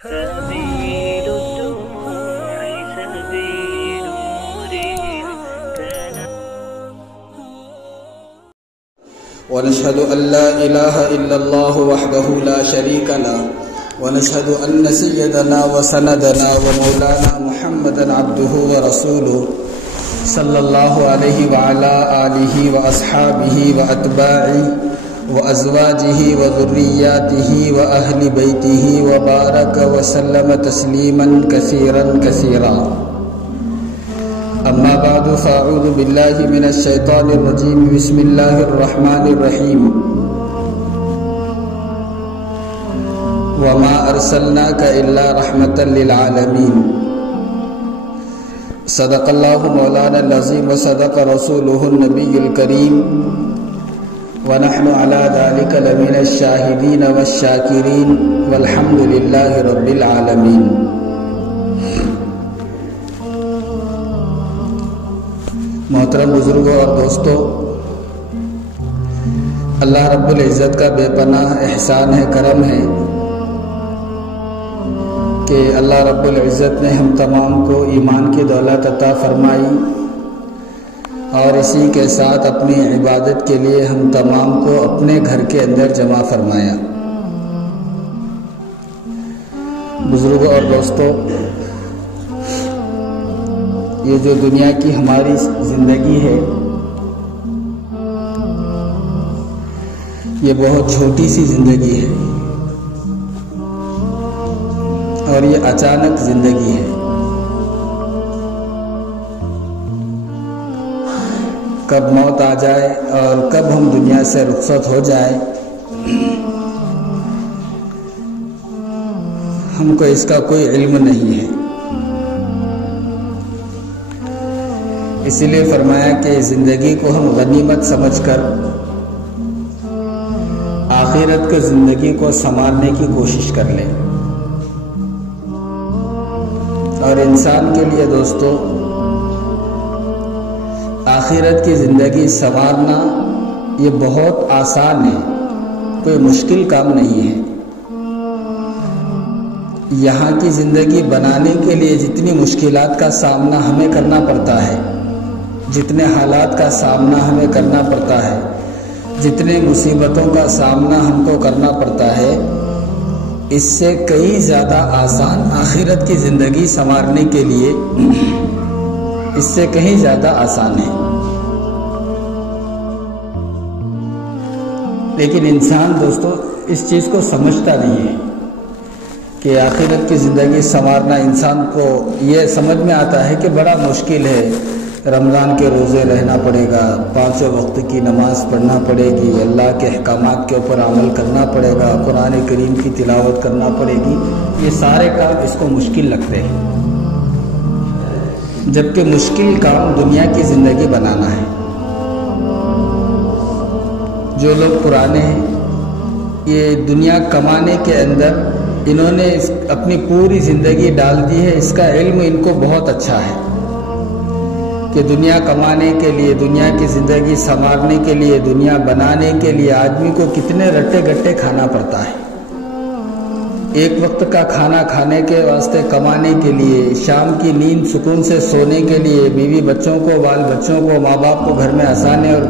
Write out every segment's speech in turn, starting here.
سبيل الدموع سبيل مريح ونشهد أن لا إله إلا الله وحده لا شريك له ونشهد أن سيدنا وسندنا ومولانا محمدا عبده ورسوله صلى الله عليه وعلى آله وأصحابه وأتباعه وأزواجه وذرياته وأهل بيته وبارك وسلم تسليما كثيرا كثيرا. أما بعد فأعوذ بالله من الشيطان الرجيم. بسم الله الرحمن الرحيم. وما أرسلناك إلا رحمة للعالمين. صدق الله مولانا العظيم وصدق رسوله النبي الكريم ونحن على ذلك لمن الشاهدين والشاكرين والحمد لله رب العالمين. محترم بزرگوں اور دوستوں، اللہ رب العزت کا بے پناہ احسان ہے، کرم ہے کہ اللہ رب العزت نے ہم تمام کو ایمان کی دولت عطا فرمائی اور اسی کے ساتھ اپنی عبادت کے لیے ہم تمام کو اپنے گھر کے اندر جمع فرمایا. بزرگوں اور دوستوں، یہ جو دنیا کی ہماری زندگی ہے یہ بہت چھوٹی سی زندگی ہے اور یہ اچانک زندگی ہے. کب موت آ جائے اور کب ہم دنیا سے رخصت ہو جائیں ہم کو اس کا کوئی علم نہیں ہے. اسی لیے فرمایا کہ زندگی کو ہم غنیمت سمجھ کر آخرت کی زندگی کو سنوارنے کی کوشش کر لیں. اور انسان کے لیے دوستو، آخرت کی زندگی سنوارنا یہ بہت آسان ہے، کوئی مشکل کام نہیں ہے. یہاں کی زندگی بنانے کے لیے جتنی مشکلات کا سامنا ہمیں کرنا پڑتا ہے، جتنے حالات کا سامنا ہمیں کرنا پڑتا ہے، جتنے مصیبتوں کا سامنا ہم کو کرنا پڑتا ہے، اس سے کئی زیادہ آسان آخرت کی زندگی سنوارنے کے لیے اس سے کہیں زیادہ آسان ہے. لیکن انسان دوستو اس چیز کو سمجھتا نہیں ہے کہ آخرت کی زندگی سنوارنا انسان کو یہ سمجھ میں آتا ہے کہ بڑا مشکل ہے. رمضان کے روزے رہنا پڑے گا، 5 وقت کی نماز پڑھنا پڑے گی، اللہ کے احکامات کے اوپر عمل کرنا پڑے گا، قرآن کریم کی تلاوت کرنا پڑے گی. یہ سارے کام اس کو مشکل لگتے ہیں، جبکہ مشکل کام دنیا کی زندگی بنانا ہے. جو لوگ پرانے ہیں یہ دنیا کمانے کے اندر انہوں نے اپنی پوری زندگی ڈال دی ہے. اس کا علم ان کو بہت اچھا ہے کہ دنیا کمانے کے لیے، دنیا کی زندگی سنوارنے کے لیے، دنیا بنانے کے لیے آدمی کو کتنے رٹے گٹے کھانا پڑتا ہے. ایک وقت کا کھانا کھانے کے واسطے کمانے کے لیے، شام کی نیند سکون سے سونے کے لیے، بیوی بچوں کو، بال بچوں کو، ماں باپ کو گھر میں آسانے اور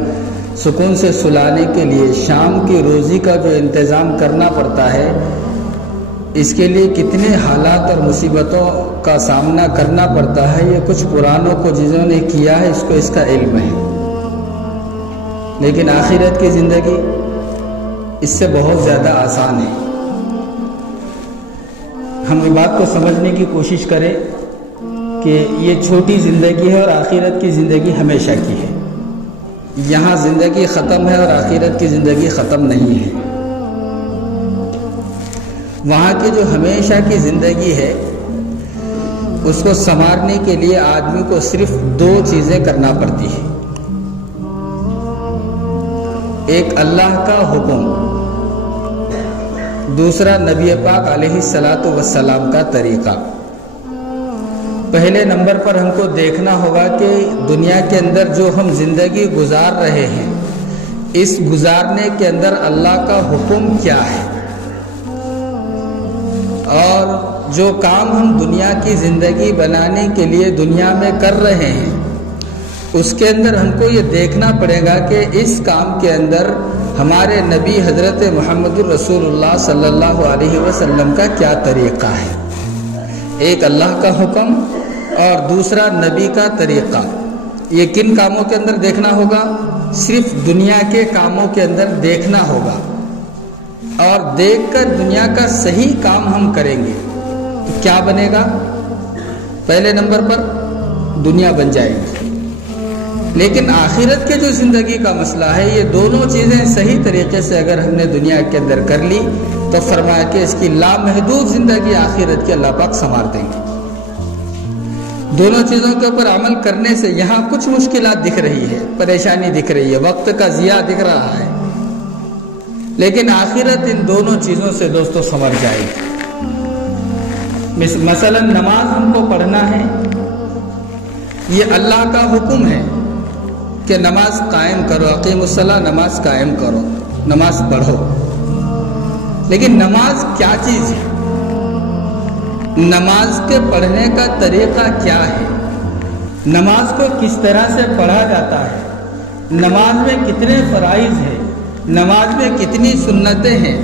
سکون سے سلانے کے لیے شام کی روزی کا جو انتظام کرنا پڑتا ہے، اس کے لیے کتنے حالات اور مصیبتوں کا سامنا کرنا پڑتا ہے. یہ کچھ پرانوں کو جنہوں نے کیا ہے اس کو اس کا علم ہے. لیکن آخرت کی زندگی اس سے بہت زیادہ آسان ہے. ہم اس بات کو سمجھنے کی کوشش کریں کہ یہ چھوٹی زندگی ہے اور آخرت کی زندگی ہمیشہ کی ہے. یہاں زندگی ختم ہے اور آخرت کی زندگی ختم نہیں ہے. وہاں کی جو ہمیشہ کی زندگی ہے اس کو سنوارنے کے لیے آدمی کو صرف 2 چیزیں کرنا پڑتی ہیں. ایک اللہ کا حکم، دوسرا نبی پاک علیہ السلام کا طریقہ. پہلے نمبر پر ہم کو دیکھنا ہوگا کہ دنیا کے اندر جو ہم زندگی گزار رہے ہیں اس گزارنے کے اندر اللہ کا حکم کیا ہے اور جو کام ہم دنیا کی زندگی بنانے کے لیے دنیا میں کر رہے ہیں اس کے اندر ہم کو یہ دیکھنا پڑے گا کہ اس کام کے اندر ہمارے نبی حضرت محمد الرسول اللہ صلی اللہ علیہ وسلم کا کیا طریقہ ہے. ایک اللہ کا حکم اور دوسرا نبی کا طریقہ. یہ کن کاموں کے اندر دیکھنا ہوگا؟ صرف دنیا کے کاموں کے اندر دیکھنا ہوگا، اور دیکھ کر دنیا کا صحیح کام ہم کریں گے تو کیا بنے گا؟ پہلے نمبر پر دنیا بن جائے گی. لیکن آخرت کے جو زندگی کا مسئلہ ہے، یہ دونوں چیزیں صحیح طریقے سے اگر ہم نے دنیا کے اندر کر لی تو فرمایا کہ اس کی لامحدود زندگی آخرت کے اللہ پاک سنوار دیں گے. دونوں چیزوں کے اوپر عمل کرنے سے یہاں کچھ مشکلات دکھ رہی ہے، پریشانی دکھ رہی ہے، وقت کا ضیاع دکھ رہا ہے، لیکن آخرت ان دونوں چیزوں سے دوستو سنور جائے گی. مثلا نماز ہم کو پڑھنا ہے، یہ اللہ کا حکم ہے کہ نماز قائم کرو، اقیم الصلاۃ، نماز قائم کرو، نماز پڑھو. لیکن نماز کیا چیز ہے؟ نماز کے پڑھنے کا طریقہ کیا ہے؟ نماز کو کس طرح سے پڑھا جاتا ہے؟ نماز میں کتنے فرائض ہیں؟ نماز میں کتنی سنتیں ہیں؟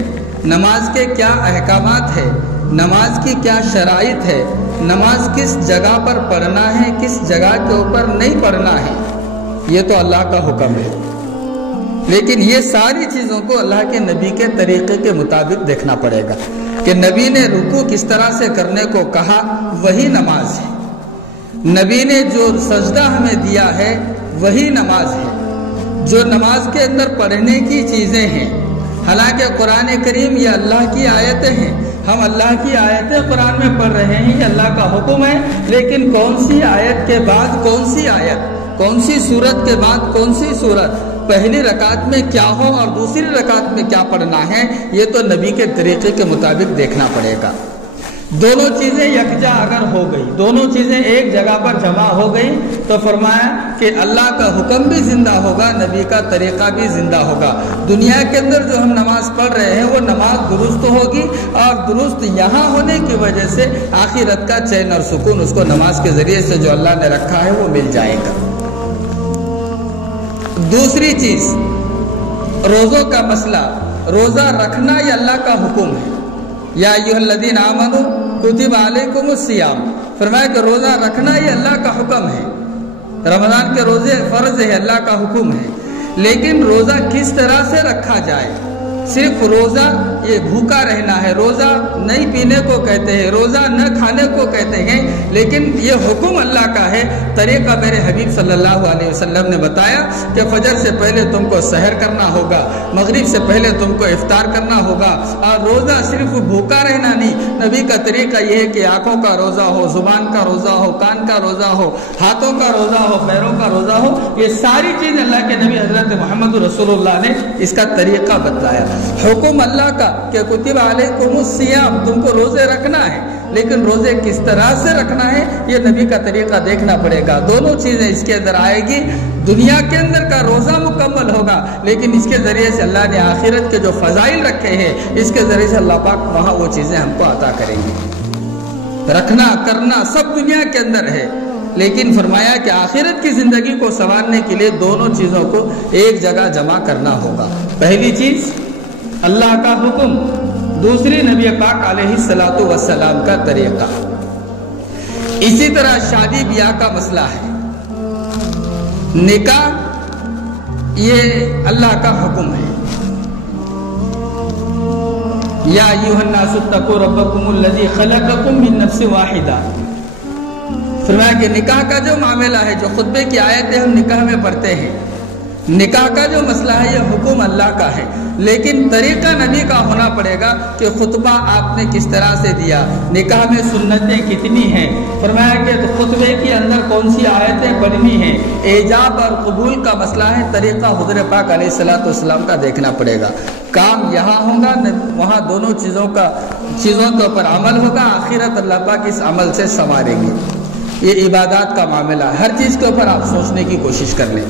نماز کے کیا احکامات ہیں؟ نماز کی کیا شرائط ہے؟ نماز کس جگہ پر پڑھنا ہے، کس جگہ کے اوپر نہیں پڑھنا ہے؟ یہ تو اللہ کا حکم ہے. لیکن یہ ساری چیزوں کو اللہ کے نبی کے طریقے کے مطابق دیکھنا پڑے گا کہ نبی نے رکوع کس طرح سے کرنے کو کہا، وہی نماز ہے. نبی نے جو سجدہ ہمیں دیا ہے وہی نماز ہے. جو نماز کے اندر پڑھنے کی چیزیں ہیں، حالانکہ قرآن کریم یہ اللہ کی آیتیں ہیں، ہم اللہ کی آیتیں قرآن میں پڑھ رہے ہیں، یہ اللہ کا حکم ہے، لیکن کون سی آیت کے بعد کون سی آیت، کون سی سورت کے بعد کون سی سورت، پہلی رکعت میں کیا ہو اور دوسری رکعت میں کیا پڑھنا ہے، یہ تو نبی کے طریقے کے مطابق دیکھنا پڑے گا. دونوں چیزیں یکجا اگر ہو گئی، دونوں چیزیں ایک جگہ پر جمع ہو گئی تو فرمایا کہ اللہ کا حکم بھی زندہ ہوگا، نبی کا طریقہ بھی زندہ ہوگا. دنیا کے اندر جو ہم نماز پڑھ رہے ہیں وہ نماز درست ہوگی، اور درست یہاں ہونے کی وجہ سے آخرت کا چین اور سکون اس کو نماز کے ذریعے سے جو اللہ نے رکھا ہے وہ مل جائے گا. دوسری چیز روزوں کا مسئلہ. روزہ رکھنا یہ اللہ کا حکم ہے. یا ایھا الذین آمنوا کتب علیکم الصیام، فرمایا کہ روزہ رکھنا یہ اللہ کا حکم ہے. رمضان کے روزے فرض ہے، اللہ کا حکم ہے. لیکن روزہ کس طرح سے رکھا جائے؟ صرف روزہ یہ بھوکا رہنا ہے، روزہ نہیں پینے کو کہتے ہیں، روزہ نہ کھانے کو کہتے ہیں، لیکن یہ حکم اللہ کا ہے. طریقہ میرے حبیب صلی اللہ علیہ وسلم نے بتایا کہ فجر سے پہلے تم کو سحر کرنا ہوگا، مغرب سے پہلے تم کو افطار کرنا ہوگا، اور روزہ صرف بھوکا رہنا نہیں. نبی کا طریقہ یہ ہے کہ آنکھوں کا روزہ ہو، زبان کا روزہ ہو، کان کا روزہ ہو، ہاتھوں کا روزہ ہو، پیروں کا روزہ ہو. یہ ساری چیز اللہ کے نبی حضرت محمد رسول اللہ نے اس کا طریقہ بتایا. حکم اللہ کا کہ کتب علیکم الصیام، تم کو روزے رکھنا ہے، لیکن روزے کس طرح سے رکھنا ہے یہ نبی کا طریقہ دیکھنا پڑے گا. دونوں چیزیں اس کے اندر آئے گی. دنیا کے اندر کا روزہ مکمل ہوگا، لیکن اس کے ذریعے سے اللہ نے آخرت کے جو فضائل رکھے ہیں اس کے ذریعے سے اللہ پاک وہاں وہ چیزیں ہم کو عطا کریں گے. رکھنا کرنا سب دنیا کے اندر ہے، لیکن فرمایا کہ آخرت کی زندگی کو سنوارنے کے لیے دونوں چیزوں کو ایک جگہ جمع کرنا ہوگا. پہلی چیز اللہ کا حکم، دوسری نبی پاک علیہ الصلوۃ والسلام کا طریقہ. اسی طرح شادی بیاہ کا مسئلہ ہے. نکاح یہ اللہ کا حکم ہے. یا ایھا الناس اتقوا ربکم الذی خلقکم من نفس واحدہ. فرمایا کہ نکاح کا جو معاملہ ہے، جو خطبے کی آیتیں ہم نکاح میں پڑھتے ہیں، نکاح کا جو مسئلہ ہے یہ حکم اللہ کا ہے، لیکن طریقہ نبی کا ہونا پڑے گا کہ خطبہ آپ نے کس طرح سے دیا، نکاح میں سنتیں کتنی ہیں. فرمایا کہ خطبے کے اندر کون سی آیتیں پڑھنی ہیں. ایجاب اور قبول کا مسئلہ ہے، طریقہ حضور پاک علیہ الصلوۃ والسلام کا دیکھنا پڑے گا. کام یہاں ہوگا، وہاں دونوں چیزوں کے اوپر عمل ہوگا. آخرت اللہ پاک اس عمل سے سنواریں گے. یہ عبادات کا معاملہ ہے، ہر چیز کے اوپر آپ سوچنے کی کوشش کر لیں.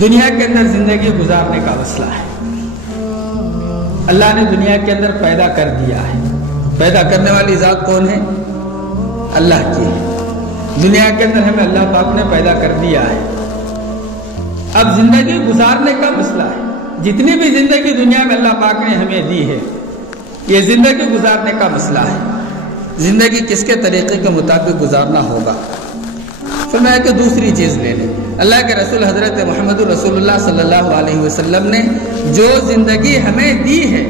دنیا کے اندر زندگی گزارنے کا مسئلہ ہے. اللہ نے دنیا کے اندر پیدا کر دیا ہے. پیدا کرنے والی ذات کون ہے؟ اللہ کی ہے. دنیا کے اندر ہمیں اللہ پاک نے پیدا کر دیا ہے. اب زندگی گزارنے کا مسئلہ ہے. جتنی بھی زندگی دنیا میں اللہ پاک نے ہمیں دی ہے، یہ زندگی گزارنے کا مسئلہ ہے. زندگی کس کے طریقے کے مطابق گزارنا ہوگا؟ فرمایا کہ دوسری چیز لے لیں. اللہ کے رسول حضرت محمد رسول اللہ صلی اللہ علیہ وسلم نے جو زندگی ہمیں دی ہے،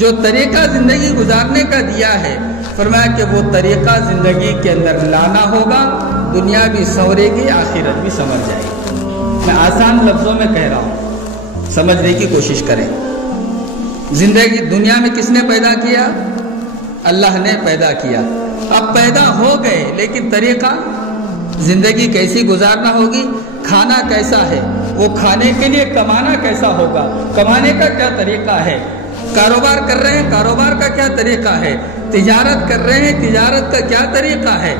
جو طریقہ زندگی گزارنے کا دیا ہے، فرمایا کہ وہ طریقہ زندگی کے اندر لانا ہوگا. دنیا بھی سنورے گی، آخرت بھی سنور جائے گی. میں آسان لفظوں میں کہہ رہا ہوں، سمجھنے کی کوشش کریں. زندگی دنیا میں کس نے پیدا کیا؟ اللہ نے پیدا کیا. اب پیدا ہو گئے، لیکن طریقہ زندگی کیسی گزارنا ہوگی؟ کھانا کیسا ہے؟ وہ کھانے کے لیے کمانا کیسا ہوگا؟ کمانے کا کیا طریقہ ہے؟ کاروبار کر رہے ہیں، کاروبار کا کیا طریقہ ہے؟ تجارت کر رہے ہیں، تجارت کا کیا طریقہ ہے؟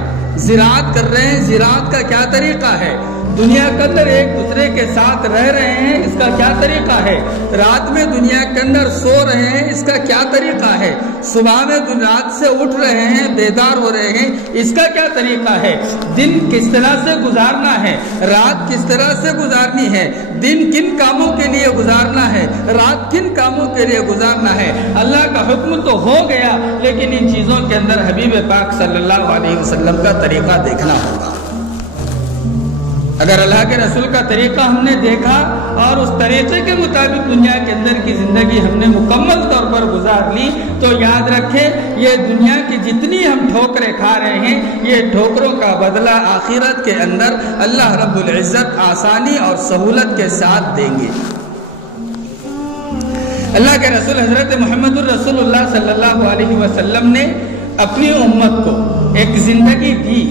زراعت کر رہے ہیں، زراعت کا کیا طریقہ ہے؟ دنیا کے اندر ایک دوسرے کے ساتھ رہ رہے ہیں، اس کا کیا طریقہ ہے؟ رات میں دنیا کے اندر سو رہے ہیں، اس کا کیا طریقہ ہے؟ صبح میں رات سے اٹھ رہے ہیں، بیدار ہو رہے ہیں، اس کا کیا طریقہ ہے؟ دن کس طرح سے گزارنا ہے، رات کس طرح سے گزارنی ہے، دن کن کاموں کے لیے گزارنا ہے، رات کن کاموں کے لیے گزارنا ہے. اللہ کا حکم تو ہو گیا، لیکن ان چیزوں کے اندر حبیب پاک صلی اللہ علیہ وسلم کا طریقہ دیکھنا ہوگا. اگر اللہ کے رسول کا طریقہ ہم نے دیکھا اور اس طریقے کے مطابق دنیا کے اندر کی زندگی ہم نے مکمل طور پر گزار لی، تو یاد رکھیں یہ دنیا کی جتنی ہم ٹھوکریں کھا رہے ہیں، یہ ٹھوکروں کا بدلہ آخرت کے اندر اللہ رب العزت آسانی اور سہولت کے ساتھ دیں گے. اللہ کے رسول حضرت محمد الرسول اللہ صلی اللہ علیہ وسلم نے اپنی امت کو ایک زندگی دی،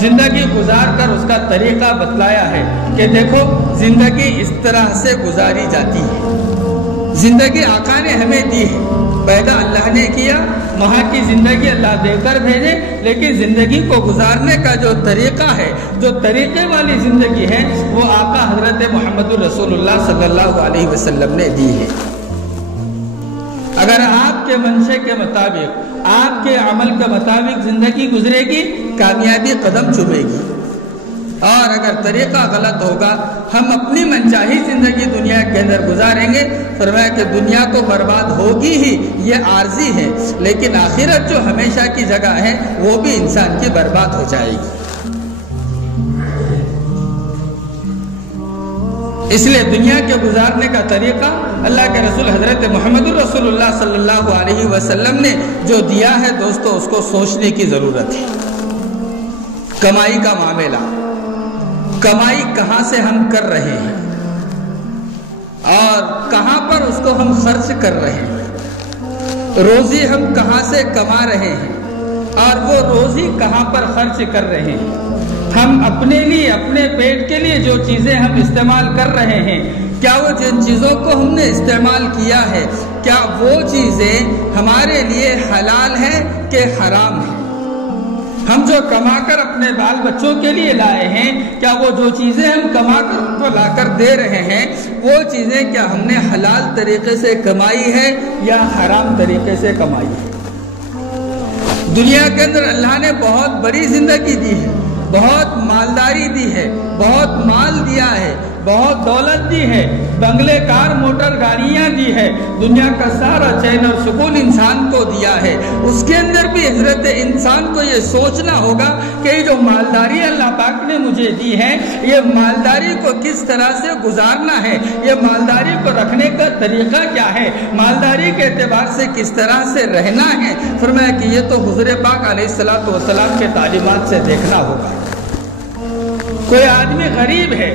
زندگی گزار کر اس کا طریقہ بتلایا ہے کہ دیکھو زندگی اس طرح سے گزاری جاتی ہے. زندگی آقا نے ہمیں دی ہے، پیدا اللہ نے کیا، وہاں کی زندگی اللہ دے کر بھیجے، لیکن زندگی کو گزارنے کا جو طریقہ ہے، جو طریقے والی زندگی ہے، وہ آقا حضرت محمد الرسول اللہ صلی اللہ علیہ وسلم نے دی ہے. اگر آپ کے منشے کے مطابق، آپ کے عمل کے مطابق زندگی گزرے گی، کامیابی قدم چومے گی. اور اگر طریقہ غلط ہوگا، ہم اپنی منچاہی زندگی دنیا کے اندر گزاریں گے. فرمایا کہ دنیا تو برباد ہوگی ہی، یہ عارضی ہے، لیکن آخرت جو ہمیشہ کی جگہ ہے وہ بھی انسان کی برباد ہو جائے گی. اس لیے دنیا کے گزارنے کا طریقہ اللہ کے رسول حضرت محمد الرسول اللہ صلی اللہ علیہ وسلم نے جو دیا ہے، دوستو اس کو سوچنے کی ضرورت ہے. کمائی کا معاملہ، کمائی کہاں سے ہم کر رہے ہیں اور کہاں پر اس کو ہم خرچ کر رہے ہیں، روزی ہم کہاں سے کما رہے ہیں اور وہ روزی کہاں پر خرچ کر رہے ہیں. ہم اپنے لیے، اپنے پیٹ کے لیے جو چیزیں ہم استعمال کر رہے ہیں، کیا وہ جن چیزوں کو ہم نے استعمال کیا ہے، کیا وہ چیزیں ہمارے لیے حلال ہیں کہ حرام ہیں؟ ہم جو کما کر اپنے بال بچوں کے لیے لائے ہیں، کیا وہ جو چیزیں ہم کما کر ان کو لا کر دے رہے ہیں، وہ چیزیں کیا ہم نے حلال طریقے سے کمائی ہے یا حرام طریقے سے کمائی ہے؟ دنیا کے اندر اللہ نے بہت بڑی زندگی دی ہے، بہت مالداری دی ہے، بہت مال دیا ہے، بہت دولت دی ہے، بنگلے، کار، موٹر گاڑیاں دی ہے، دنیا کا سارا چین اور سکون انسان کو دیا ہے. اس کے اندر بھی حضرت انسان کو یہ سوچنا ہوگا کہ یہ جو مالداری اللہ پاک نے مجھے دی ہے، یہ مالداری کو کس طرح سے گزارنا ہے، یہ مالداری کو رکھنے کا طریقہ کیا ہے، مالداری کے اعتبار سے کس طرح سے رہنا ہے. فرمایا کہ یہ تو حضور پاک علیہ الصلوۃ والسلام کے تعلیمات سے دیکھنا ہوگا. کوئی آدمی غریب ہے،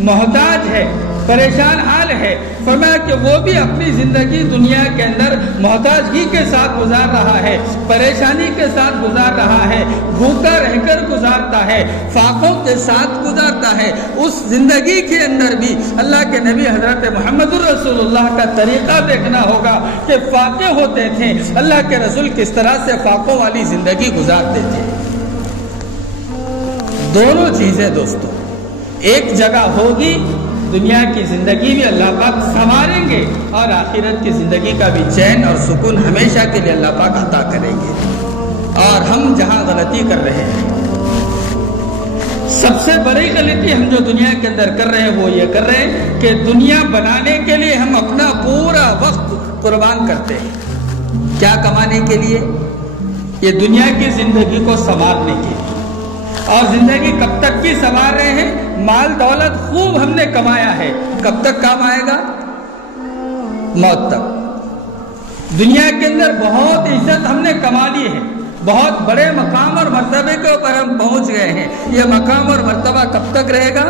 محتاج ہے، پریشان حال ہے، فرمایا کہ وہ بھی اپنی زندگی دنیا کے اندر محتاجگی کے ساتھ گزار رہا ہے، پریشانی کے ساتھ گزار رہا ہے، بھوکا رہ کر گزارتا ہے، فاقوں کے ساتھ گزارتا ہے. اس زندگی کے اندر بھی اللہ کے نبی حضرت محمد الرسول اللہ کا طریقہ دیکھنا ہوگا کہ فاقے ہوتے تھے، اللہ کے رسول کس طرح سے فاقوں والی زندگی گزارتے تھے. دونوں چیزیں دوستو ایک جگہ ہوگی دنیا کی زندگی بھی اللہ پاک سنواریں گے اور آخرت کی زندگی کا بھی چین اور سکون ہمیشہ کے لیے اللہ پاک عطا کریں گے۔ اور ہم جہاں غلطی کر رہے ہیں، سب سے بڑی غلطی ہم جو دنیا کے اندر کر رہے ہیں وہ یہ کر رہے ہیں کہ دنیا بنانے کے لیے ہم اپنا پورا وقت قربان کرتے ہیں۔ کیا کمانے کے لیے؟ یہ دنیا کی زندگی کو سنوارنے کے لیے۔ اور زندگی کب تک کی سنوار رہے ہیں؟ مال دولت خوب ہم نے کمایا ہے، کب تک کام آئے گا؟ موت تک۔ دنیا کے اندر بہت عزت ہم نے کما لی ہے، بہت بڑے مقام اور مرتبے کے اوپر ہم پہنچ گئے ہیں، یہ مقام اور مرتبہ کب تک رہے گا؟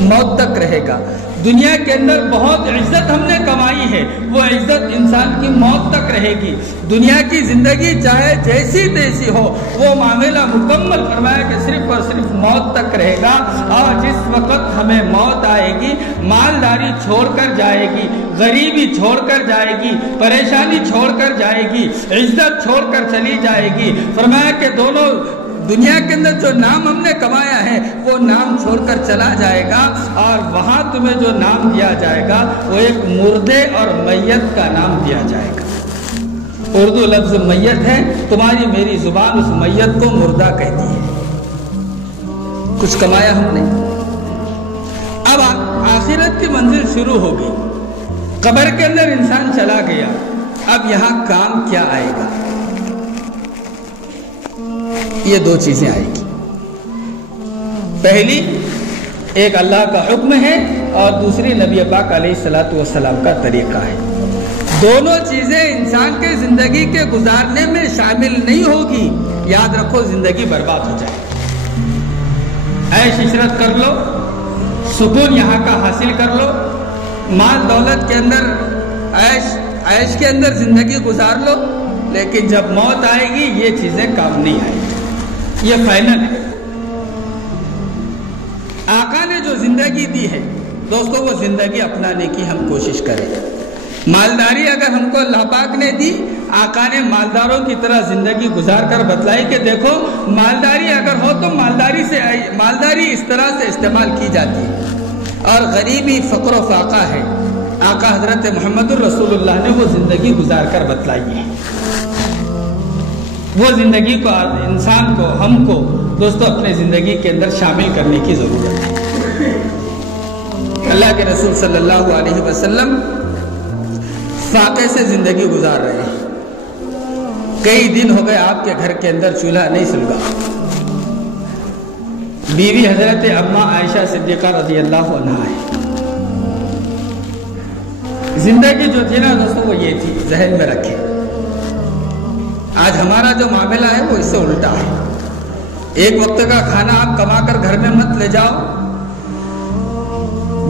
موت تک رہے گا۔ دنیا کے اندر بہت عزت ہم نے کمائی ہے، وہ عزت انسان کی موت تک رہے گی۔ دنیا کی زندگی چاہے جیسی تیسی ہو، وہ معاملہ مکمل فرمایا کہ صرف اور صرف موت تک رہے گا۔ اور جس وقت ہمیں موت آئے گی، مالداری چھوڑ کر جائے گی، غریبی چھوڑ کر جائے گی، پریشانی چھوڑ کر جائے گی، عزت چھوڑ کر چلی جائے گی۔ فرمایا کہ دونوں دنیا کے اندر جو نام ہم نے کمایا ہے وہ نام چھوڑ کر چلا جائے گا، اور وہاں تمہیں جو نام دیا جائے گا وہ ایک مردے اور میت کا نام دیا جائے گا۔ اردو لفظ میت ہے، تمہاری میری زبان اس میت کو مردہ کہتی ہے۔ کچھ کمایا ہم نے، اب آخرت کی منزل شروع ہوگی۔ قبر کے اندر انسان چلا گیا، اب یہاں کام کیا آئے گا؟ یہ دو چیزیں آئے گی۔ پہلی ایک اللہ کا حکم ہے اور دوسری نبی پاک علیہ الصلوۃ والسلام کا طریقہ ہے۔ دونوں چیزیں انسان کے زندگی کے گزارنے میں شامل نہیں ہوگی، یاد رکھو زندگی برباد ہو جائے۔ عیش عشرت کر لو، سکون یہاں کا حاصل کر لو، مال دولت کے اندر عیش کے اندر زندگی گزار لو، لیکن جب موت آئے گی یہ چیزیں کام نہیں آئیں گی، یہ فائنل ہے۔ آقا نے جو زندگی دی ہے دوستوں، وہ زندگی اپنانے کی ہم کوشش کریں۔ مالداری اگر ہم کو اللہ پاک نے دی، آقا نے مالداروں کی طرح زندگی گزار کر بتلائی کہ دیکھو مالداری اگر ہو تو مالداری اس طرح سے استعمال کی جاتی ہے۔ اور غریبی فقر و فاقہ ہے، آقا حضرت محمد الرسول اللہ نے وہ زندگی گزار کر بتلائی ہے۔ وہ زندگی کو انسان کو، ہم کو دوستو اپنے زندگی کے اندر شامل کرنے کی ضرورت ہے۔ اللہ کے رسول صلی اللہ علیہ وسلم فاقے سے زندگی گزار رہے ہیں۔ کئی دن ہو گئے آپ کے گھر کے اندر چولہا نہیں سلگا۔ بیوی حضرت اما عائشہ صدیقہ رضی اللہ عنہا ہے۔ زندگی جو تھی نا دوستو وہ یہ تھی، ذہن میں رکھیں۔ آج ہمارا جو معاملہ ہے وہ اس سے الٹا ہے۔ ایک وقت کا کھانا آپ کما کر گھر میں مت لے جاؤ،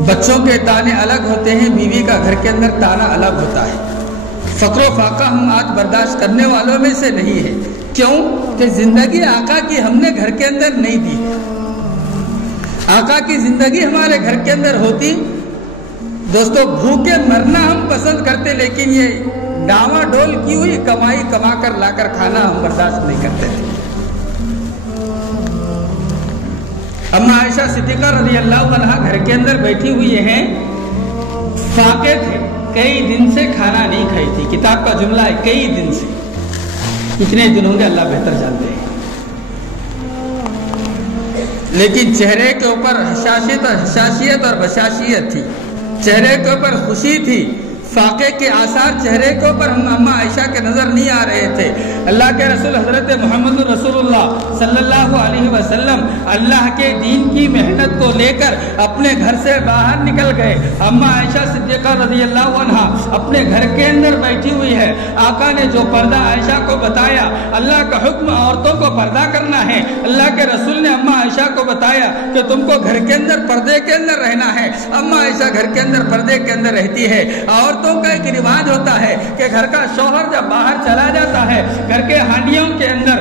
بچوں کے تانے الگ ہوتے ہیں، بیوی کا گھر کے اندر تانا الگ ہوتا ہے۔ فقر و فاقہ ہم آج برداشت کرنے والوں میں سے نہیں ہے۔ کیوں؟ کہ زندگی آقا کی ہم نے گھر کے اندر نہیں دی۔ آقا کی زندگی ہمارے گھر کے اندر ہوتی دوستو، بھوکے مرنا ہم پسند کرتے، لیکن یہ ڈاما ڈول کی ہوئی کمائی کما کر لا کر کھانا ہم برداشت نہیں کرتے تھے۔ اما عائشہ صدیقہ رضی اللہ عنہا گھر کے اندر بیٹھی ہوئی ہیں، فاقے تھے، کئی دن سے کھانا نہیں کھائی تھی۔ کتاب کا جملہ ہے کئی دن سے، کتنے دن ہوں گے اللہ بہتر جانتے ہیں، لیکن چہرے کے اوپر حشاشیت اور بشاشیت تھی، چہرے کے اوپر خوشی تھی۔ فاقے کے آثار چہرے کے اوپر ہم اما عائشہ کے نظر نہیں آ رہے تھے۔ اللہ کے رسول حضرت محمد رسول اللہ صلی اللہ علیہ وسلم اللہ کے دین کی محنت کو لے کر اپنے گھر سے باہر نکل گئے۔ اما عائشہ صدیقہ رضی اللہ عنہا اپنے گھر کے اندر بیٹھی ہوئی ہے۔ آقا نے جو پردہ عائشہ کو بتایا، اللہ کا حکم عورتوں کو پردہ کرنا ہے، اللہ کے رسول نے اما عائشہ کو بتایا کہ تم کو گھر کے اندر پردے کے اندر رہنا ہے۔ اما عائشہ گھر کے اندر پردے کے اندر رہتی ہے۔ عورتوں کا ایک رواج ہوتا ہے کہ گھر کا شوہر جب باہر چلا جاتا ہے، گھر کے ہانڈیوں کے اندر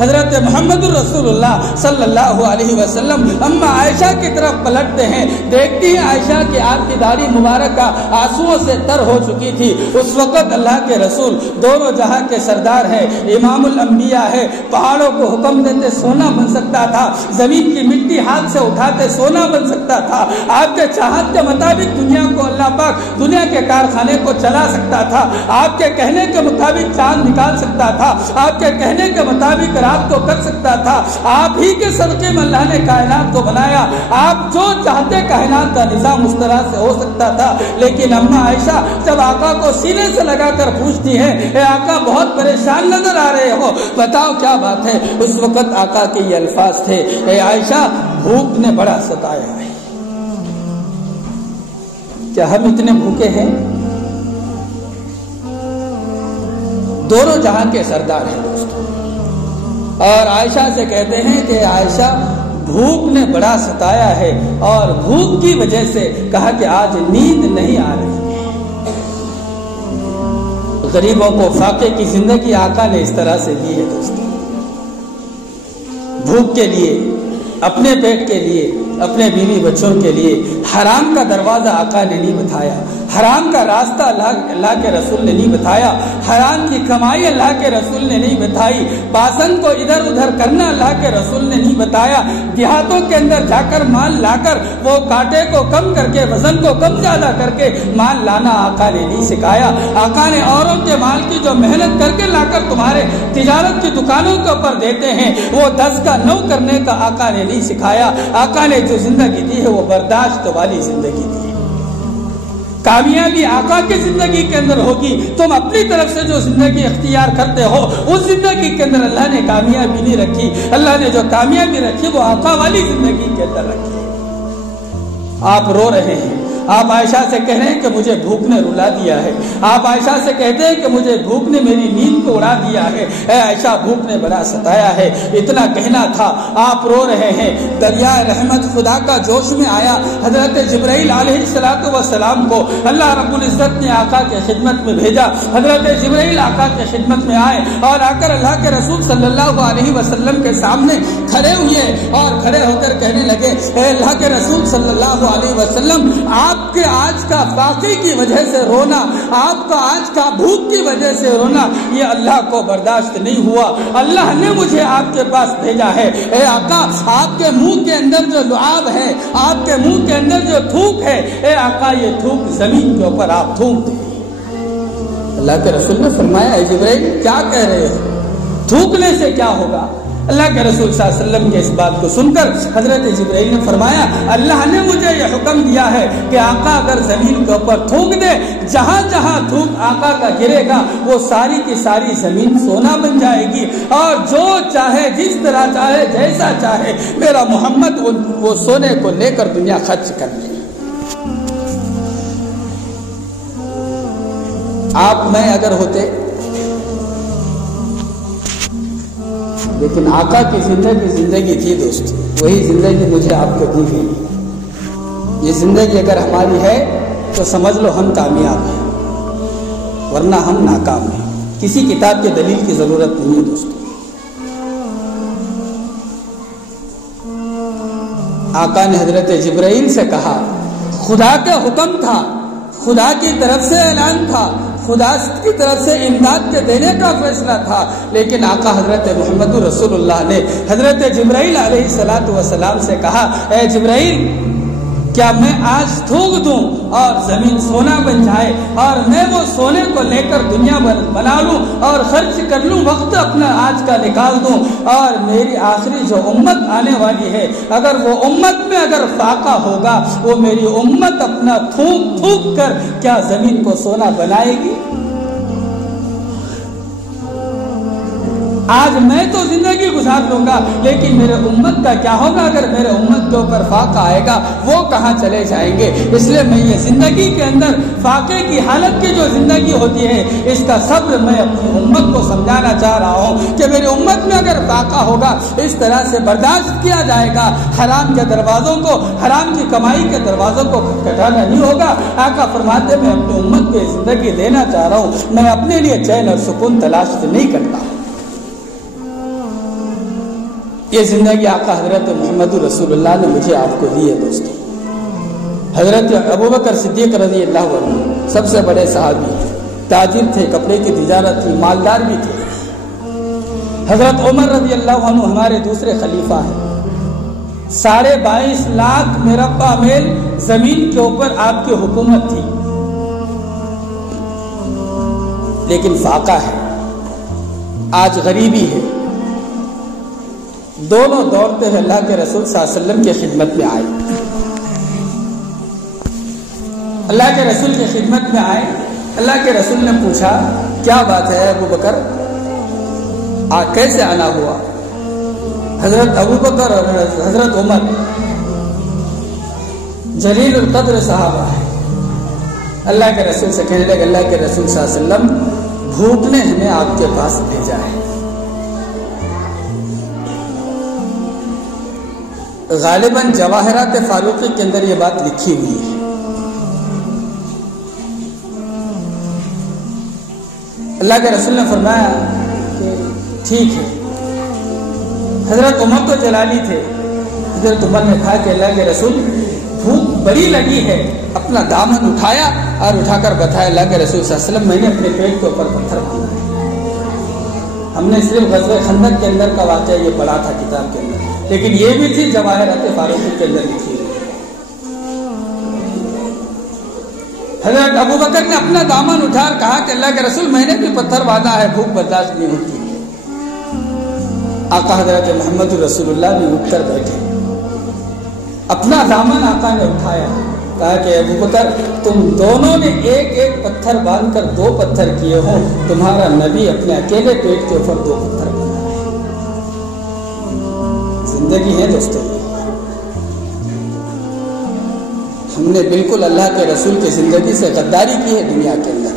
حضرت محمد الرسول اللہ صلی اللہ علیہ وسلم اما عائشہ کی طرف پلٹتے ہیں، دیکھتی ہیں عائشہ کہ آپ کی داڑھی مبارکہ آنسوؤں سے تر ہو چکی تھی۔ اس وقت اللہ کے رسول دونوں جہاں کے سردار ہے، امام الانبیاء ہے، پہاڑوں کو حکم دیتے سونا بن سکتا تھا، زمین کی مٹی ہاتھ سے اٹھاتے سونا بن سکتا تھا، آپ کے چاہت کے مطابق دنیا کو اللہ پاک دنیا کے کارخانے کو چلا سکتا تھا، آپ کے کہنے کے مطابق چاند نکال سکتا تھا، آپ کے کہنے کے مطابق رات کو کر سکتا تھا، آپ ہی کے صدقے میں اللہ نے کائنات کو بنایا، آپ جو چاہتے کائنات کا نظام اس طرح سے ہو سکتا تھا۔ لیکن اما عائشہ جب آقا کو سینے سے لگا کر پوچھتی ہے، اے آقا بہت پریشان نظر آ رہے ہو، بتاؤ کیا بات ہے؟ اس وقت آقا کے یہ الفاظ تھے، اے عائشہ بھوک نے بڑا ستایا ہے۔ کیا ہم اتنے بھوکے ہیں؟ دونوں جہاں کے سردار ہیں دوستوں، اور عائشہ سے کہتے ہیں کہ عائشہ بھوک نے بڑا ستایا ہے، اور بھوک کی وجہ سے کہا کہ آج نیند نہیں آ رہی۔ غریبوں کو فاقے کی زندگی آقا نے اس طرح سے دی ہے دوستوں، بھوک کے لیے، اپنے پیٹ کے لیے، اپنے بیوی بچوں کے لیے حرام کا دروازہ آقا نے نہیں بتایا، حرام کا راستہ اللہ کے رسول نے نہیں بتایا، حرام کی کمائی اللہ کے رسول نے نہیں بتائی، باسن کو ادھر ادھر کرنا اللہ کے رسول نے نہیں بتایا، دیہاتوں کے اندر جا کر مال لا کر وہ کانٹے کو کم کر کے وزن کو کم زیادہ کر کے مال لانا آقا نے نہیں سکھایا۔ آقا نے اوروں کے مال کی جو محنت کر کے لا کر تمہارے تجارت کی دکانوں کے اوپر دیتے ہیں وہ 10 کا 9 کرنے کا آقا نے نہیں سکھایا۔ آقا نے جو زندگی دی ہے وہ برداشت والی زندگی دی ہے۔ کامیابی آقا کی زندگی کے اندر ہوگی، تم اپنی طرف سے جو زندگی اختیار کرتے ہو اس زندگی کے اندر اللہ نے کامیابی نہیں رکھی، اللہ نے جو کامیابی رکھی وہ آقا والی زندگی کے اندر رکھی۔ آپ رو رہے ہیں، آپ عائشہ سے کہہ رہے ہیں کہ مجھے بھوک نے رلا دیا ہے، آپ عائشہ سے کہتے ہیں کہ مجھے بھوک نے میری نیند کو اڑا دیا ہے، اے عائشہ بھوک نے بڑا ستایا ہے، اتنا کہنا تھا، آپ رو رہے ہیں۔ دریائے رحمت خدا کا جوش میں آیا، حضرت جبرائیل علیہ السلام کو اللہ رب العزت نے آقا کے خدمت میں بھیجا۔ حضرت جبرائیل آقا کے خدمت میں آئے اور آ کر اللہ کے رسول صلی اللہ علیہ وسلم کے سامنے کھڑے ہوئے اور کھڑے ہو کر کہنے لگے، اے اللہ کے رسول صلی اللہ علیہ وسلم، آپ کے آج کا فاقے کی وجہ سے رونا، آپ کا آج کا بھوک کی وجہ سے رونا، یہ اللہ کو برداشت نہیں ہوا، اللہ نے مجھے آپ کے پاس بھیجا ہے۔ اے آقا، آپ کے منہ کے اندر جو لعاب ہے، آپ کے منہ کے اندر جو تھوک ہے، اے آقا یہ تھوک زمین کے اوپر آپ تھوک دیں۔ اللہ کے رسول نے فرمایا، اے جبرائیل کیا کہہ رہے ہو؟ تھوکنے سے کیا ہوگا؟ اللہ کے رسول صلی اللہ علیہ وسلم کے اس بات کو سن کر حضرت جبرائیل نے فرمایا، اللہ نے مجھے یہ حکم دیا ہے کہ آقا اگر زمین کے اوپر تھوک دے، جہاں جہاں تھوک آقا کا گرے گا وہ ساری کی ساری زمین سونا بن جائے گی، اور جو چاہے جس طرح چاہے جیسا چاہے میرا محمد وہ سونے کو لے کر دنیا خرچ کر لے۔ آپ میں اگر ہوتے، لیکن آقا کی زندگی تھی دوست، وہی زندگی مجھے آپ کو دی گئی۔ یہ زندگی اگر ہماری ہے تو سمجھ لو ہم کامیاب ہیں، ورنہ ہم ناکام ہیں۔ کسی کتاب کے دلیل کی ضرورت نہیں ہے دوست۔ آقا نے حضرت جبرائیل سے کہا، خدا کا حکم تھا، خدا کی طرف سے اعلان تھا، خدا کی طرف سے امداد کے دینے کا فیصلہ تھا، لیکن آقا حضرت محمد رسول اللہ نے حضرت جبرائیل علیہ السلام سے کہا، اے جبرائیل کیا میں آج تھوک دوں اور زمین سونا بن جائے اور میں وہ سونے کو لے کر دنیا بنا لوں اور خرچ کر لوں، وقت اپنا آج کا نکال دوں، اور میری آخری جو امت آنے والی ہے اگر وہ امت میں اگر فاقہ ہوگا وہ میری امت اپنا تھوک تھوک کر کیا زمین کو سونا بنائے گی؟ آج میں تو زندگی گزار لوں گا، لیکن میرے امت کا کیا ہوگا؟ اگر میرے امت کے اوپر فاقہ آئے گا وہ کہاں چلے جائیں گے؟ اس لیے میں یہ زندگی کے اندر فاقے کی حالت کی جو زندگی ہوتی ہے اس کا صبر میں اپنی امت کو سمجھانا چاہ رہا ہوں کہ میری امت میں اگر فاقہ ہوگا اس طرح سے برداشت کیا جائے گا، حرام کے دروازوں کو، حرام کی کمائی کے دروازوں کو کھٹکھٹانا نہیں ہوگا۔ آقا فرماتے میں اپنی امت کو زندگی دینا چاہ رہا ہوں، میں اپنے لیے چین اور سکون تلاش نہیں کرتا ہوں۔ یہ زندگی آقا حضرت محمد رسول اللہ نے مجھے آپ کو دی ہے دوستوں۔ حضرت ابوبکر صدیق رضی اللہ عنہ سب سے بڑے صحابی، تاجر تھے، کپڑے کی تجارت تھی، مالدار بھی تھے۔ حضرت عمر رضی اللہ عنہ ہمارے دوسرے خلیفہ ہیں۔ 22.5 لاکھ مربع میل زمین کے اوپر آپ کی حکومت تھی، لیکن فاقہ ہے، آج غریبی ہے۔ دونوں دوڑتے ہوئے اللہ کے رسول صلی اللہ علیہ وسلم کی خدمت میں آئے، اللہ کے رسول کی خدمت میں آئے۔ اللہ کے رسول نے پوچھا کیا بات ہے ابو بکر، کیسے آنا ہوا؟ حضرت ابو بکر اور حضرت عمر جلیل القدر صحابہ ہے۔ اللہ کے رسول سے کہنے لگے اللہ کے رسول صلی اللہ علیہ وسلم بھوک نے ہمیں آپ کے پاس بھیجا ہے۔ غالباً جواہرات فاروقی کے اندر یہ بات لکھی ہوئی ہے۔ اللہ کے رسول نے فرمایا کہ ٹھیک ہے۔ حضرت عمر تو جلالی تھے، حضرت عمر نے کہا کہ اللہ کے رسول بھوک بڑی لگی ہے، اپنا دامن اٹھایا اور اٹھا کر بتایا اللہ کے رسول صلی اللہ علیہ وسلم میں نے اپنے پیٹ کے اوپر پتھر باندھا ہے۔ ہم نے صرف غزوہ خندق کے اندر کا واقعہ یہ پڑھا تھا کتاب کے اندر، لیکن یہ بھی تھی جواہرات فاروقی کے اندر لکھی ہوئی۔ حضرت ابو بکر نے اپنا دامن اٹھا کر کہا کہ اللہ کے رسول میں نے بھی پتھر باندھا ہے، بھوک برداشت نہیں ہوتی۔ آقا حضرت محمد رسول اللہ بھی اٹھ کر بیٹھے، اپنا دامن آقا نے اٹھایا، کہا کہ ابو بکر تم دونوں نے ایک ایک پتھر باندھ کر 2 پتھر کیے ہوں، تمہارا نبی اپنے اکیلے پیٹ کے اوپر 2 پتھر باندھا ہے۔ زندگی ہے دوستوں، ہم نے بالکل اللہ کے رسول کی زندگی سے غداری کی ہے دنیا کے اندر۔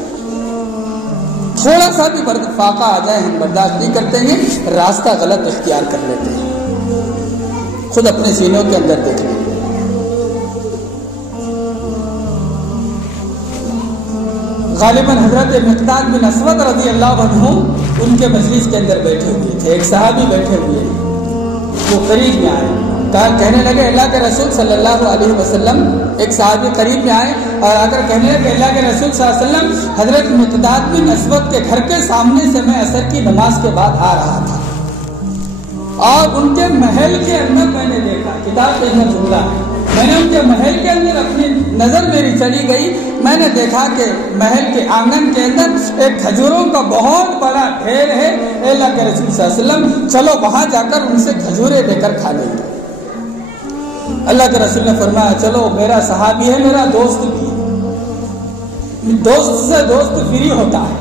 تھوڑا سا بھی فاقہ آ جائے ہم برداشت نہیں کرتے ہیں، راستہ غلط اختیار کر لیتے ہیں۔ خود اپنے سینوں کے اندر دیکھ لیں۔ غالباً حضرت مقداد بن اسود رضی اللہ عنہ ان کے مجلس کے اندر بیٹھے ہوئے تھے، ایک صحابی بیٹھے ہوئے، وہ قریب میں آئے، کہنے لگے اللہ کے رسول صلی اللہ علیہ وسلم، ایک صحابی قریب میں آئے اور آ کر کہنے لگے اللہ کے رسول صلی اللہ علیہ وسلم حضرت مقداد بن اسود کے گھر کے سامنے سے میں عصر کی نماز کے بعد آ رہا تھا اور ان کے محل کے اندر میں نے دیکھا، کتاب کے اندر جملہ ہے، میں نے ان کے محل کے اندر اپنی نظر میری چلی گئی، میں نے دیکھا کہ محل کے آنگن کے اندر ایک کھجوروں کا بہت بڑا ڈھیر ہے، اللہ کے رسول صلی اللہ علیہ وسلم چلو وہاں جا کر ان سے کھجورے لے کر کھا لیں گے۔ اللہ کے رسول نے فرمایا چلو، میرا صحابی ہے، میرا دوست بھی ہے، دوست سے دوست فری ہوتا ہے۔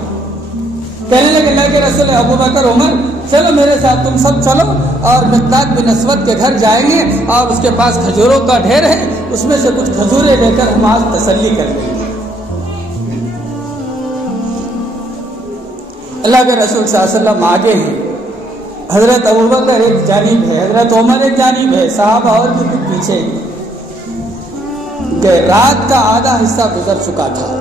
کہنے لگے اللہ کے رسول ابو بکر عمر چلو میرے ساتھ، تم سب چلو اور مقداد بن اسود کے گھر جائیں گے اور اس کے پاس کھجوروں کا ڈھیر ہے، اس میں سے کچھ کھجورے لے کر ہم آج تسلی کر لیں گے۔ اللہ کے رسول صلی اللہ علیہ وسلم آگے ہیں، حضرت ابوبکر ایک جانب ہے، حضرت عمر ایک جانب ہے، صحابہ اور بھی کچھ پیچھے کہ رات کا آدھا حصہ گزر چکا تھا۔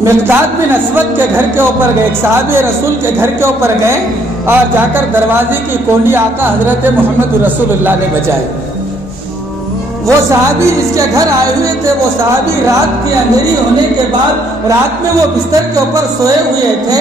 مقداد بن اسود کے گھر کے اوپر گئے، ایک صحابی رسول کے گھر کے اوپر گئے اور جا کر دروازے کی کونڈی آقا حضرت محمد رسول اللہ نے بجائی۔ وہ صحابی جس کے گھر آئے ہوئے تھے، وہ صحابی رات کی اندھیری ہونے کے بعد رات میں وہ بستر کے اوپر سوئے ہوئے تھے،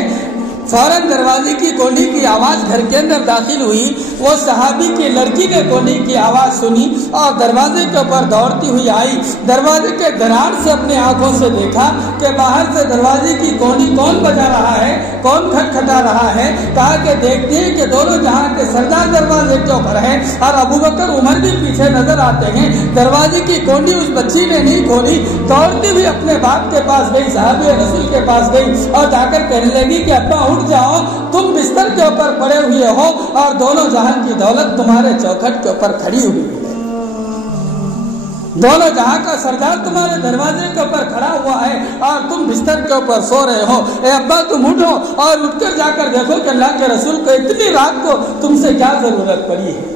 فوراً دروازے کی کونڈی کی آواز گھر کے اندر داخل ہوئی، وہ صحابی کی لڑکی نے کونڈی کی آواز سنی اور دروازے کے اوپر دوڑتی ہوئی آئی، دروازے کے درار سے اپنے آنکھوں سے دیکھا کہ باہر سے دروازے کی کونڈی کون بجا رہا ہے، کون کھٹکھٹا رہا ہے، کہا کہ دیکھتے ہیں کہ دونوں جہاں کے سردار دروازے کے اوپر ہیں اور ابوبکر عمر بھی پیچھے نظر آتے ہیں۔ دروازے کی کونڈی اس بچی نے نہیں کھولی، دوڑتی ہوئی اپنے باپ کے پاس گئی، صحابی رسول کے پاس گئی اور جا کر کہنے لگی کہ ابا اٹھ جاؤ، تم بستر کے اوپر پڑے ہوئے ہو اور دونوں جہان کی دولت تمہارے چوکھٹ کے اوپر کھڑی ہوئی ہے، دونوں جہاں کا سردار تمہارے دروازے کے اوپر کھڑا ہوا ہے اور تم بستر کے اوپر سو رہے ہو، اے ابا تم اٹھو اور اٹھ کر جا کر دیکھو کہ اللہ کے رسول کو اتنی رات کو تم سے کیا ضرورت پڑی ہے۔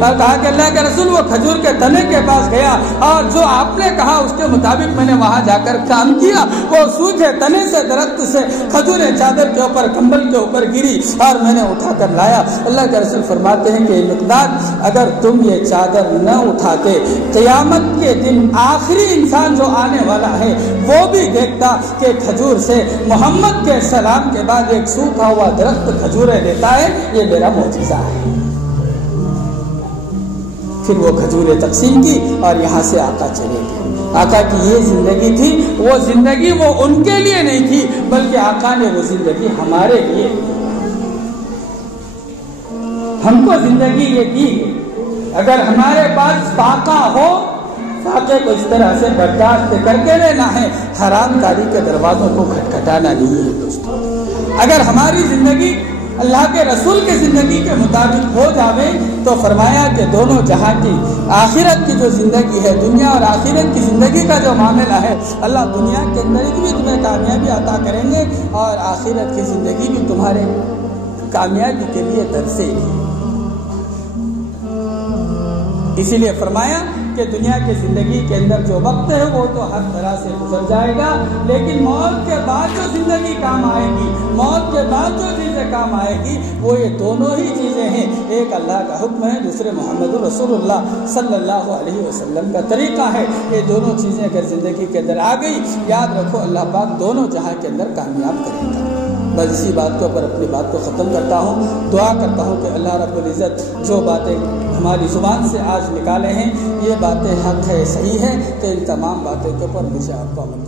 اور کہا کہ اللہ کے رسول وہ کھجور کے تنے کے پاس گیا اور جو آپ نے کہا اس کے مطابق میں نے وہاں جا کر کام کیا، وہ سوکھے تنے سے درخت سے کھجوریں چادر کے اوپر کمبل کے اوپر گری اور میں نے اٹھا کر لایا۔ اللہ کے رسول فرماتے ہیں کہ مقداد اگر تم یہ چادر نہ اٹھاتے، قیامت کے دن آخری انسان جو آنے والا ہے وہ بھی دیکھتا کہ کھجور سے محمد کے سلام کے بعد ایک سوکھا ہوا درخت کھجوریں دیتا ہے، یہ میرا معجزہ ہے۔ پھر وہ کھجوریں تقسیم کی اور یہاں سے آقا چلے گئے۔ آقا کی یہ زندگی تھی، وہ زندگی وہ ان کے لیے نہیں تھی بلکہ آقا نے وہ زندگی ہمارے لیے، ہم کو زندگی یہ دی۔ اگر ہمارے پاس فاقہ ہو، فاقے کو اس طرح سے برداشت کر کے لینا ہے، حرام کاری کے دروازوں کو کھٹکھٹانا نہیں ہے دوستو۔ اگر ہماری زندگی اللہ کے رسول کی زندگی کے مطابق ہو جاوے تو فرمایا کہ دونوں جہاں کی آخرت کی جو زندگی ہے، دنیا اور آخرت کی زندگی کا جو معاملہ ہے، اللہ دنیا کے اندر بھی تمہیں کامیابی عطا کریں گے اور آخرت کی زندگی بھی تمہارے کامیابی کے لیے ترسے گی۔ اسی لیے فرمایا کہ دنیا کی زندگی کے اندر جو وقت ہے وہ تو ہر طرح سے گزر جائے گا، لیکن موت کے بعد جو زندگی کام آئے گی، موت کے بعد جو چیزیں کام آئے گی، وہ یہ دونوں ہی چیزیں ہیں۔ ایک اللہ کا حکم ہے، دوسرے محمد رسول اللہ صلی اللہ علیہ وسلم کا طریقہ ہے۔ یہ دونوں چیزیں اگر زندگی کے اندر آ گئی، یاد رکھو اللہ پاک دونوں جہاں کے اندر کامیاب کرے گا۔ بس اسی بات کے اوپر اپنی بات کو ختم کرتا ہوں، دعا کرتا ہوں کہ اللہ رب العزت جو باتیں ہماری زبان سے آج نکالے ہیں، یہ باتیں حق ہے، صحیح ہے، کہ ان تمام باتوں کے اوپر مجھے آپ کو عمل